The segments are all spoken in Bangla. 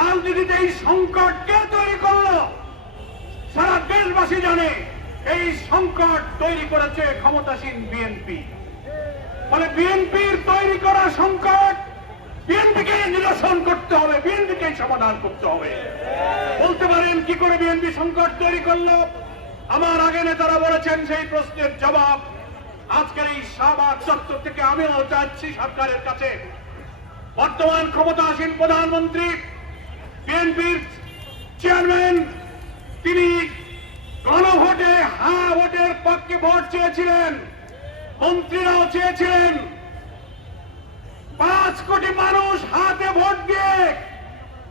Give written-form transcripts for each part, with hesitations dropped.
রাজনীতিতে এই সংকট কে তৈরি করলো? সারা দেশবাসী জানে এই সংকট তৈরি করেছে ক্ষমতাসীন বিএনপি। ফলে বিএনপির তৈরি করা সংকট বিএনপিকে নিরসন করতে হবে, বিএনপিকে সমাধান করতে হবে। বলতে পারেন কি করে বিএনপি সংকট তৈরি করলো? আমার আগে নেতারা বলেছেন, সেই প্রশ্নের জবাব আজকের এই শাহবাগ চত্বর থেকে আমিও চাচ্ছি সরকারের কাছে। বর্তমান ক্ষমতাসীন প্রধানমন্ত্রী, বিএনপির চেয়ারম্যান, তিনি গণভোটে ভোটের পক্ষে ভোট চেয়েছিলেন, মন্ত্রীরাও চেয়েছিলেন। 5 কোটি মানুষ হাতে ভোট দিয়ে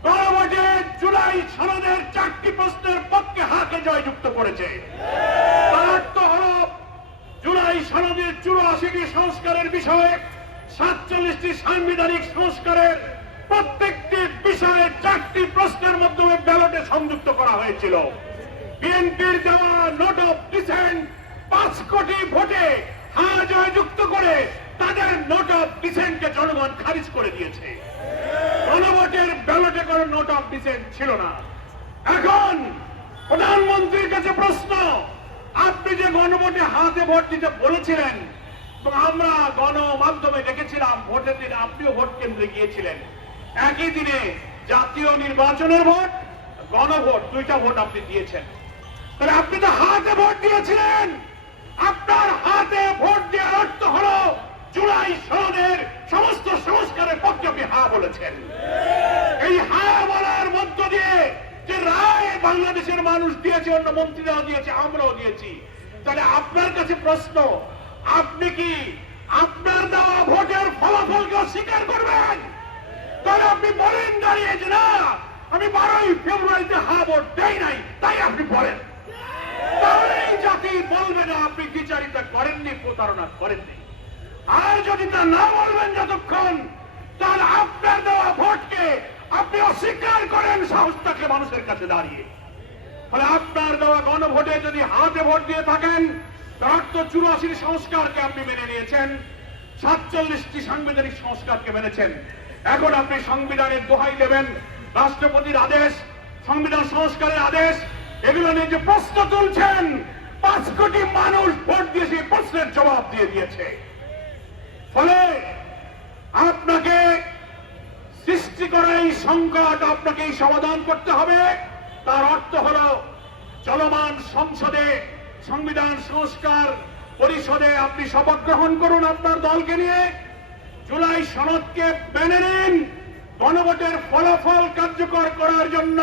গণভোটে জুলাই সনদের 4টি প্রশ্নের পক্ষে হাতে জয়যুক্ত করেছে। তার অর্থ হল জুলাই সনদের 84টি সংস্কারের বিষয়ে 47টি সাংবিধানিক সংস্কারের প্রত্যেকটি বিষয়ে 4টি প্রশ্নের মাধ্যমে ব্যালটে সংযুক্ত করা হয়েছিল। বিএনপির দেওয়া নোট অফ ডিসেন্ট 5 কোটি ভোটে জয়যুক্ত করে তাদের নোট অফ ডিসেন্টকে জনগণ খারিজ করে দিয়েছে। গণভোটের ব্যালটে কোনো নোট অফ ডিসেন্ট ছিল না। এখন প্রধানমন্ত্রীর কাছে প্রশ্ন, আপনি যে গণভোটে হাতে ভোট দিতে বলেছিলেন, এবং আমরা গণমাধ্যমে দেখেছিলাম ভোটের দিন আপনিও ভোট কেন্দ্রে গিয়েছিলেন, একই দিনে জাতীয় নির্বাচনের ভোট, গণভোট, 2টা ভোট আপনি দিয়েছেন। তাহলে আপনি তো হাতে ভোট দিয়েছিলেন। আপনার হাতে ভোট দেওয়ার অর্থ হল জুলাই সনদের সমস্ত সংস্কারের পক্ষে আপনি বলেছেন। এই বলার মধ্য দিয়ে যে রায় বাংলাদেশের মানুষ দিয়েছে, অন্য মন্ত্রীরাও দিয়েছে, আমরাও দিয়েছি। তাহলে আপনার কাছে প্রশ্ন, আপনি কি আপনার দেওয়া ভোটের ফলাফলকে অস্বীকার করবেন? তাহলে আপনি বলেন দাঁড়িয়ে যে না, আমি 12ই ফেব্রুয়ারিতে ভোট দেই নাই, তাই আপনি বলেন। তাহলে এই জাতি বলবে না আপনি বিচারিতা করেননি, প্রতারণা করেননি। আর যদি তা না বলবেন যতক্ষণ, তাহলে আপনার দেওয়া ভোটকে আপনি অস্বীকার করেন সাহস থাকলে মানুষের কাছে দাঁড়িয়ে। ফলে আপনার দেওয়া গণভোটে যদি হাতে ভোট দিয়ে থাকেন, তার অর্থ 84 সংস্কারকে আপনি মেনে নিয়েছেন, 47টি সাংবিধানিক সংস্কারকে মেনেছেন। এখন আপনি সংবিধানের দোহাই দেবেন, রাষ্ট্রপতির আদেশ, সংবিধান সংস্কারের আদেশ, এগুলো নিয়ে যে প্রশ্ন তুলছেন, 5 কোটি মানুষ ভোট দিয়ে সেই প্রশ্নের জবাব দিয়ে দিয়েছে। ফলে আপনাকে সৃষ্টি করা এই সংকট আপনাকেই সমাধান করতে হবে। তার অর্থ হল চলমান সংসদে, সংবিধান সংস্কার পরিষদে আপনি শপথ গ্রহণ করুন আপনার দলকে নিয়ে, জুলাই সনদকে মেনে নিন, গণভোটের ফলাফল কার্যকর করার জন্য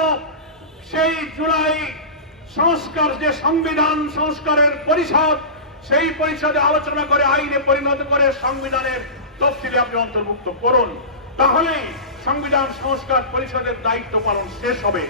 সেই জুলাই সংস্কার, যে সংবিধান সংস্কারের পরিষদ, সেই পরিষদে আলোচনা করে আইনে পরিণত করে সংবিধানের তফসিলে আপনি অন্তর্ভুক্ত করুন। তাহলেই সংবিধান সংস্কার পরিষদের দায়িত্ব পালন শেষ হবে।